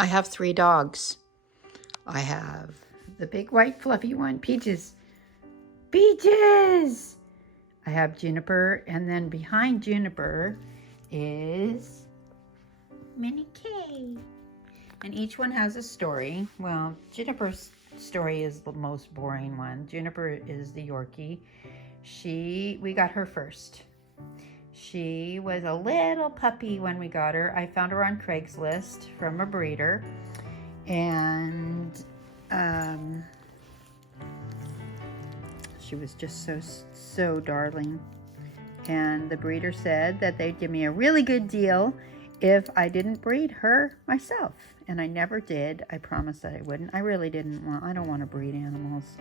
I have 3 dogs. I have the big white fluffy one, Peaches. Peaches! I have Juniper, and then behind Juniper is Minnie K. And each one has a story. Well, Juniper's story is the most boring one. Juniper is the Yorkie. We got her first. She was a little puppy when we got her. I found her on Craigslist from a breeder. And she was just so darling. And the breeder said that they'd give me a really good deal if I didn't breed her myself. And I never did. I promised that I wouldn't. I really I don't want to breed animals.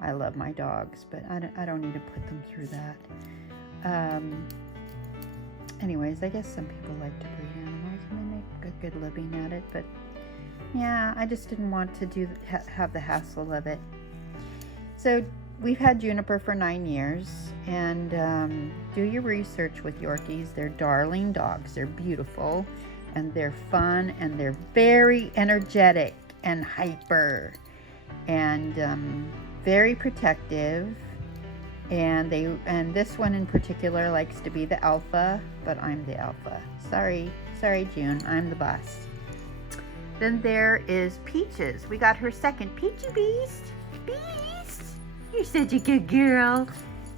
I love my dogs, but I don't need to put them through that. Anyways, I guess some people like to breed animals and they make a good living at it, but yeah, I just didn't want to have the hassle of it. So we've had Juniper for 9 years, and do your research with Yorkies. They're darling dogs. They're beautiful, and they're fun, and they're very energetic and hyper, and very protective. And this one in particular likes to be the alpha, but I'm the alpha. Sorry, June. I'm the boss. Then there is Peaches. We got her second. Peachy Beast. You're such a good girl.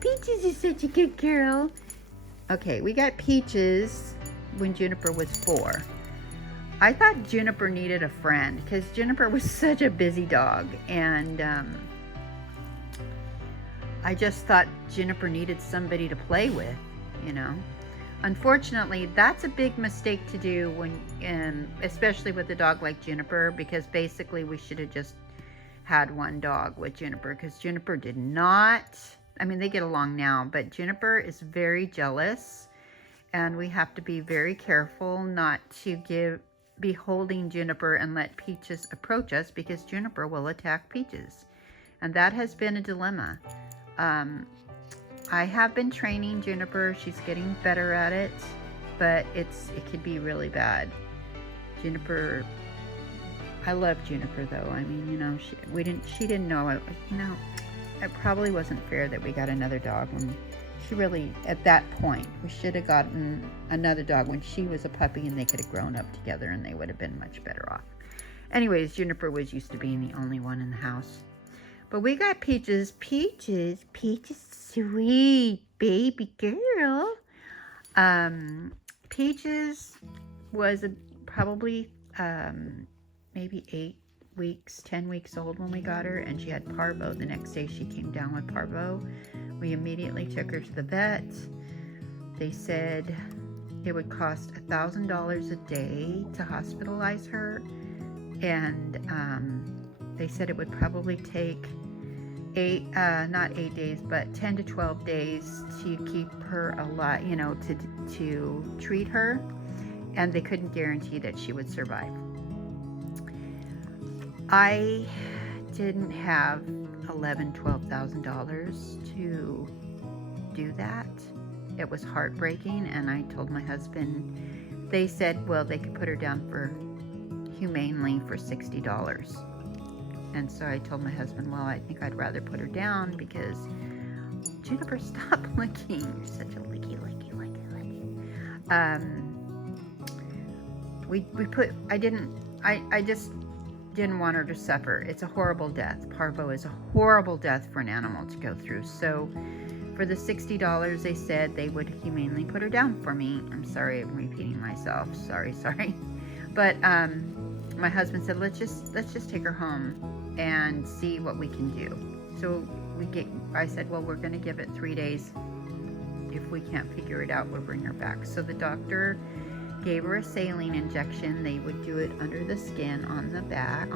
Peaches is such a good girl. Okay, we got Peaches when Juniper was 4. I thought Juniper needed a friend because Juniper was such a busy dog, and I just thought Juniper needed somebody to play with, you know. Unfortunately, that's a big mistake to do especially with a dog like Juniper, because basically we should have just had one dog with Juniper, because Juniper did not, I mean, they get along now, but Juniper is very jealous, and we have to be very careful not to be holding Juniper and let Peaches approach us, because Juniper will attack Peaches, and that has been a dilemma. I have been training Juniper. She's getting better at it, but it could be really bad. Juniper, I love Juniper though. I mean, you know, she didn't know it. You know, it probably wasn't fair that we got another dog when she really, at that point, we should have gotten another dog when she was a puppy, and they could have grown up together and they would have been much better off. Anyways, Juniper was used to being the only one in the house. But we got Peaches. Peaches, sweet baby girl. Peaches was probably maybe 8 weeks, 10 weeks old when we got her, and she had parvo. The next day she came down with parvo. We immediately took her to the vet. They said it would cost $1,000 a day to hospitalize her, and they said it would probably take not 8 days, but 10 to 12 days to keep her alive, you know, to treat her, and they couldn't guarantee that she would survive. I didn't have $12,000 to do that. It was heartbreaking, and I told my husband, they said, well, they could put her down humanely for $60. And so I told my husband, well, I think I'd rather put her down, because Juniper, stop licking. You're such a licky. I just didn't want her to suffer. It's a horrible death. Parvo is a horrible death for an animal to go through. So for the $60, they said they would humanely put her down for me. I'm sorry, I'm repeating myself. Sorry. But my husband said, let's just take her home and see what we can do. So I said, well, we're going to give it 3 days. If we can't figure it out, we'll bring her back. So the doctor gave her a saline injection. They would do it under the skin on their back.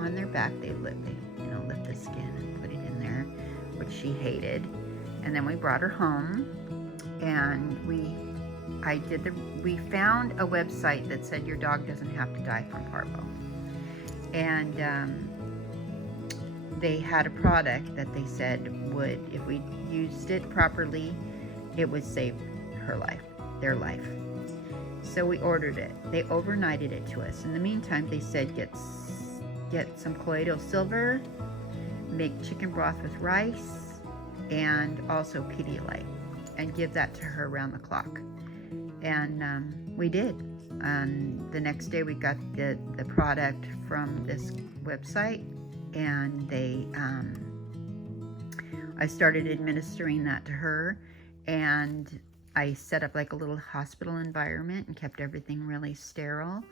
They lift the skin and put it in there, which she hated. And then we brought her home, and we found a website that said your dog doesn't have to die from parvo. And they had a product that they said would, if we used it properly, it would save their life. So we ordered it. They overnighted it to us. In the meantime, they said get some colloidal silver, make chicken broth with rice, and also Pedialyte, and give that to her around the clock. And we did. The next day we got the product from this website, and I started administering that to her, and I set up like a little hospital environment and kept everything really sterile.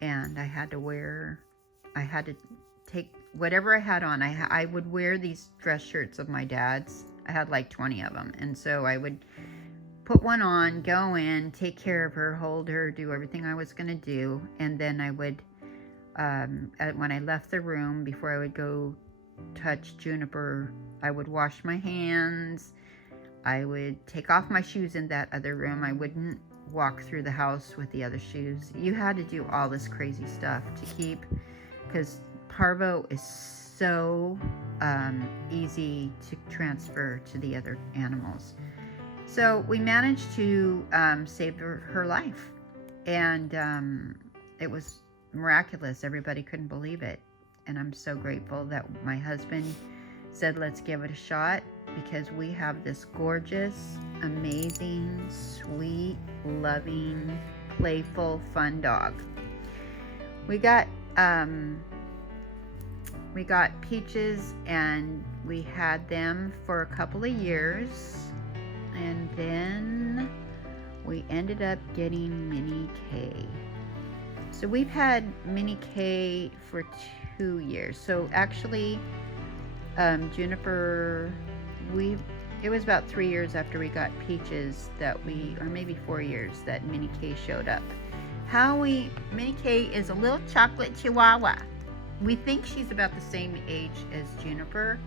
And I had to take whatever I had on. I would wear these dress shirts of my dad's. I had like 20 of them. And so I would put one on, go in, take care of her, hold her, do everything I was going to do. And then I would, when I left the room, before I would go touch Juniper, I would wash my hands. I would take off my shoes in that other room. I wouldn't walk through the house with the other shoes. You had to do all this crazy stuff to keep, because parvo is so easy to transfer to the other animals. So we managed to save her life, and it was miraculous. Everybody couldn't believe it, and I'm so grateful that my husband said, let's give it a shot, because we have this gorgeous, amazing, sweet, loving, playful, fun dog. We got Peaches, and we had them for a couple of years, and then we ended up getting Minnie K. So we've had Minnie K for 2 years. So actually, Juniper, it was about 3 years after we got Peaches or maybe 4 years, that Minnie K showed up. Minnie K is a little chocolate chihuahua. We think she's about the same age as Juniper.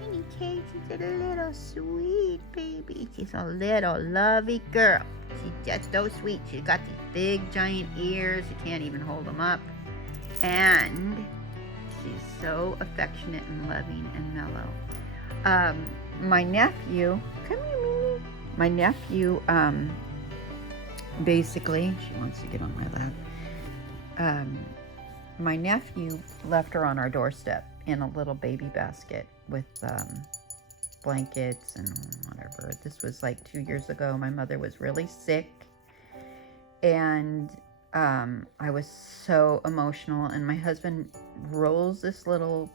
Minnie K, she's a little sweet baby. She's a little lovey girl. She's just so sweet. She's got these big giant ears. You can't even hold them up. And she's so affectionate and loving and mellow. My nephew, come here, Minnie. My nephew, basically, she wants to get on my lap. My nephew left her on our doorstep in a little baby basket with blankets and whatever. This was like 2 years ago. My mother was really sick, and I was so emotional, and my husband rolls this little,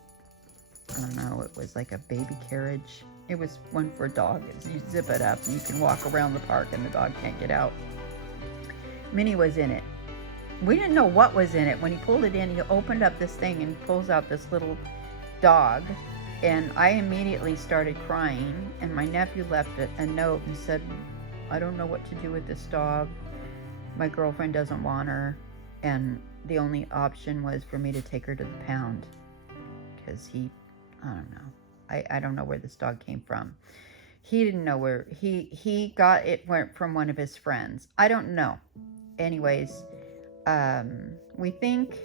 I don't know, it was like a baby carriage. It was one for a dog. You zip it up and you can walk around the park and the dog can't get out. Minnie was in it. We didn't know what was in it. When he pulled it in, he opened up this thing and pulls out this little dog, and I immediately started crying, and my nephew left a note and said, I don't know what to do with this dog. My girlfriend doesn't want her, and the only option was for me to take her to the pound, because I don't know. I don't know where this dog came from. He didn't know where he got it. Went from one of his friends. I don't know. Anyways, we think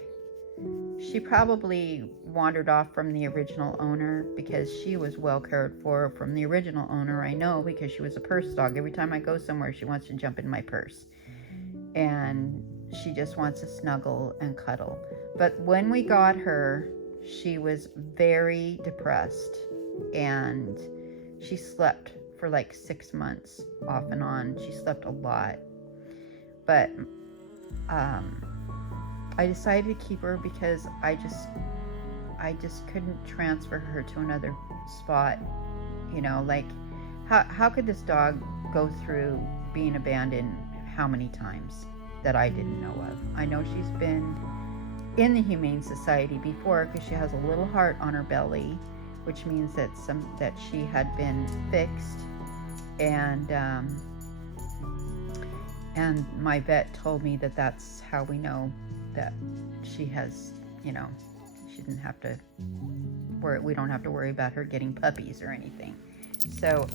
she probably wandered off from the original owner, because she was well cared for from the original owner. I know, because she was a purse dog. Every time I go somewhere, she wants to jump in my purse, and she just wants to snuggle and cuddle. But when we got her, she was very depressed, and she slept for like 6 months off and on. She slept a lot, but I decided to keep her because I just couldn't transfer her to another spot. You know, like how could this dog go through being abandoned how many times that I didn't know of? I know she's been in the Humane Society before, because she has a little heart on her belly, which means that she had been fixed, and my vet told me that that's how we know that she has, you know, she didn't have to worry. We don't have to worry about her getting puppies or anything. So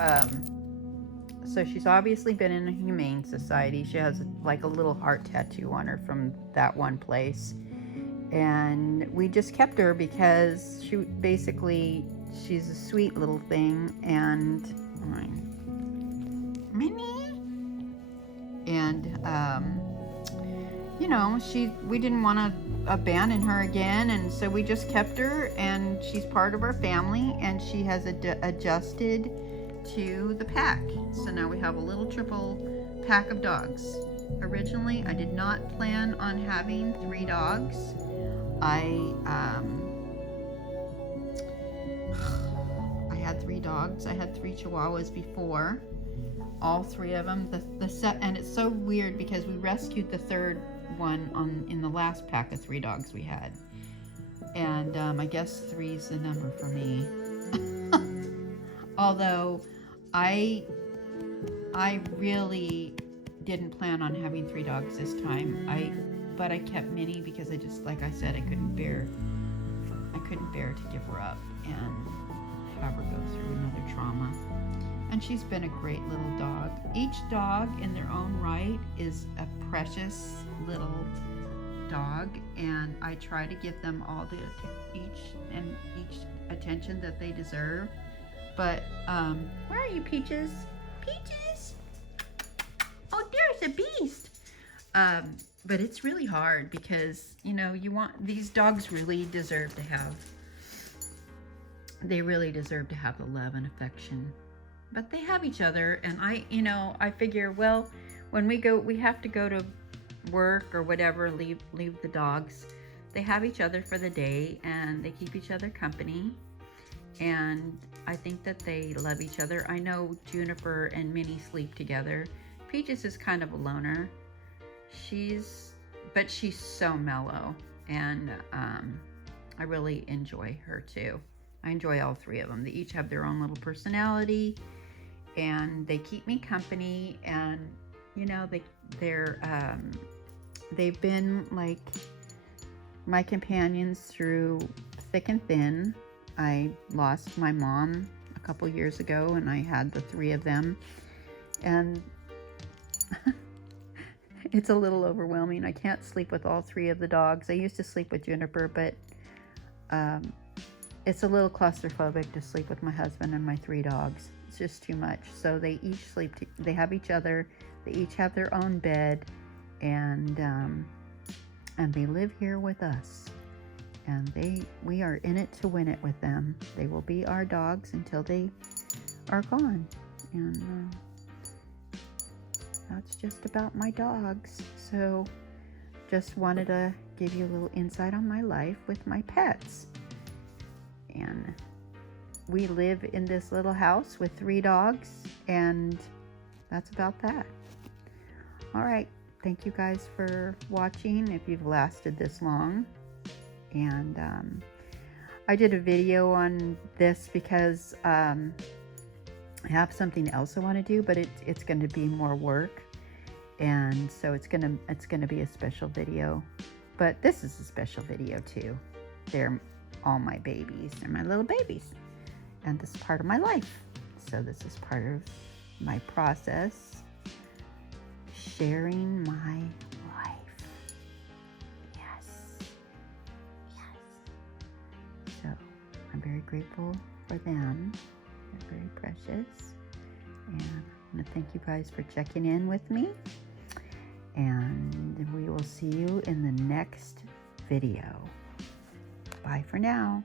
so she's obviously been in a Humane Society. She has like a little heart tattoo on her from that one place, and we just kept her because she's a sweet little thing, and Minnie, and you know, we didn't want to abandon her again, and so we just kept her, and she's part of our family, and she has adjusted to the pack. So now we have a little triple pack of dogs. Originally, I did not plan on having 3 dogs. I had 3 dogs. I had 3 Chihuahuas before. All 3 of them. And it's so weird because we rescued the 3rd one in the last pack of 3 dogs we had. And I guess 3's the number for me. Although I really didn't plan on having 3 dogs this time. But I kept Minnie because I just, like I said, I couldn't bear to give her up and have her go through another trauma. And she's been a great little dog. Each dog in their own right is a precious little dog, and I try to give them all each attention that they deserve. But where are you, Peaches? Peaches? Oh, there's a beast. But it's really hard because, you know, these dogs really deserve to have the love and affection. But they have each other, and I figure, well, when we have to go to work or whatever, leave the dogs. They have each other for the day, and they keep each other company, and I think that they love each other. I know Juniper and Minnie sleep together. Peaches is kind of a loner. But she's so mellow, and I really enjoy her too. I enjoy all 3 of them. They each have their own little personality, and they keep me company, and you know, they've been like my companions through thick and thin. I lost my mom a couple years ago, and I had the 3 of them, and it's a little overwhelming. I can't sleep with all 3 of the dogs. I used to sleep with Juniper, but it's a little claustrophobic to sleep with my husband and my 3 dogs. It's just too much. So they each they have each other. They each have their own bed, and they live here with us. And we are in it to win it with them. They will be our dogs until they are gone. And that's just about my dogs. So just wanted to give you a little insight on my life with my pets. And we live in this little house with 3 dogs, and that's about that. All right. Thank you guys for watching, if you've lasted this long. And I did a video on this because I have something else I want to do, but it's going to be more work, and so it's going to be a special video. But this is a special video too. They're all my babies. They're my little babies, and this is part of my life. So this is part of my process, sharing my life. Yes. So I'm very grateful for them. They're very precious. And I'm going to thank you guys for checking in with me. And we will see you in the next video. Bye for now.